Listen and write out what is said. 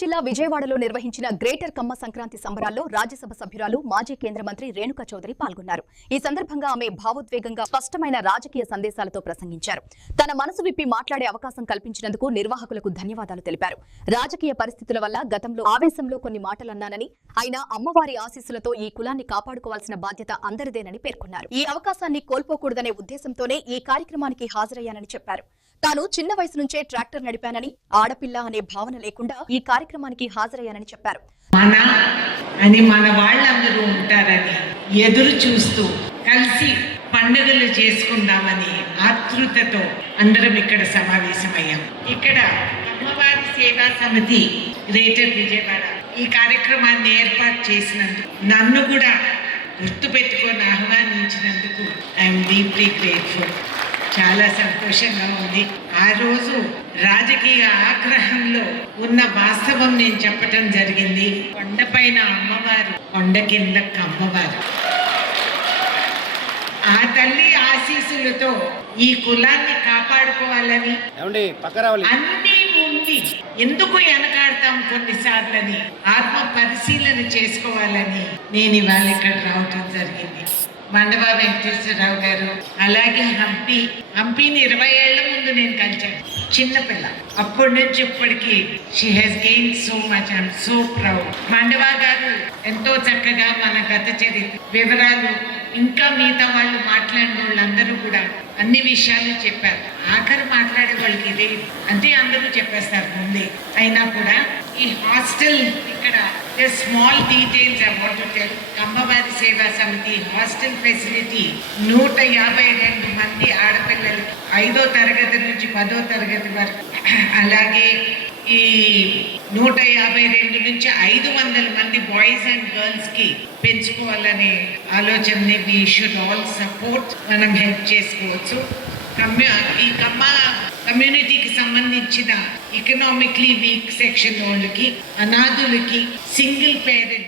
జిల్లా విజయవాడలో నిర్వహించిన గ్రేటర్ కమ్మ సంక్రాంతి సంబరాల్లో రాజ్యసభ సభ్యురాలు మాజీ కేంద్ర మంత్రి రేణుకా చౌదరి పాల్గొన్నారు. ఈ సందర్భంగా ఆమె భావోద్వేగంగా స్పష్టమైన రాజకీయ సందేశాలతో ప్రసంగించారు. తన మనసు విప్పి మాట్లాడే అవకాశం కల్పించినందుకు నిర్వాహకులకు ధన్యవాదాలు తెలిపారు. రాజకీయ పరిస్థితుల వల్ల గతంలో ఆవేశంలో కొన్ని మాటలన్నానని, అయినా అమ్మవారి ఆశీస్సులతో ఈ కులాన్ని కాపాడుకోవాల్సిన బాధ్యత అందరిదేనని పేర్కొన్నారు. ఈ అవకాశాన్ని కోల్పోకూడదనే ఉద్దేశంతోనే ఈ కార్యక్రమానికి హాజరయ్యానని చెప్పారు. తాను చిన్న వయసు నుంచే ట్రాక్టర్ నడిపానని, ఆడపిల్ల అనే భావన లేకుండా ఈ కార్యక్రమానికి హాజరయ్యానని చెప్పారు. మన వాళ్ళందరూ ఉంటారని ఎదురు చూస్తూ కలిసి పండుగలు చేసుకుందామని ఆతృతతో అందరం ఇక్కడ సమావేశమయ్యాం. ఇక్కడ అమ్మవారి సేవా సమితి గ్రేటర్ విజయవాడ ఈ కార్యక్రమాన్ని ఏర్పాటు చేసినందుకు, నన్ను కూడా గుర్తుపెట్టుకొని ఆహ్వానించినందుకు ఐఎమ్ డీప్లీ గ్రేట్ఫుల్. చాలా సంతోషంగా ఉంది. ఆ రోజు రాజకీయ ఆగ్రహంలో ఉన్న వాస్తవం నేను చెప్పటం జరిగింది. కొండపైన అమ్మవారు, కొండ కింద కమ్మవారు. ఆ తల్లి ఆశీస్సులతో ఈ కులాన్ని కాపాడుకోవాలని, అన్నీ ఉండి ఎందుకు వెనకాడతాం కొన్నిసార్లని ఆత్మ పరిశీలన చేసుకోవాలని నేను ఇవాళ ఇక్కడ రావటం జరిగింది. మండవా వెంకటేశ్వరరావు గారు, అలాగే హంపీని 20 ఏళ్ల ముందు నేను కలిశాను, చిన్నపిల్ల. అప్పటి నుంచి ఇప్పటికీ she has gain so much. I'm so proud. Mandava garu ఎంతో చక్కగా మన గత చరిత్ర వివరాలు, ఇంకా మిగతా వాళ్ళు మాట్లాడిన వాళ్ళందరూ కూడా అన్ని విషయాలు చెప్పారు. ఆఖరి మాట్లాడే వాళ్ళకి ఇదే అంటే అందరూ చెప్పేస్తారు ముందే. అయినా కూడా ఈ హాస్టల్ ఇక్కడ small details I want to tell. అమ్మవారి సేవా సమితి హాస్టల్ ఫెసిలిటీ 152 మంది ఆడపిల్లలకి 5వ తరగతి నుంచి 10వ తరగతి వరకు, అలాగే ఈ 152 నుంచి 500 మంది బాయ్స్ అండ్ గర్ల్స్ కి పెంచుకోవాలనే ఆలోచనని వి షుడ్ ఆల్ సపోర్ట్. మనం హెల్ప్ చేసుకోవచ్చు. ఈ కమ్మ కమ్యూనిటీకి సంబంధించిన ఎకనామిక్లీ వీక్ సెక్షన్ వాళ్ళకి, అనాథులకి, సింగిల్ పేరెంట్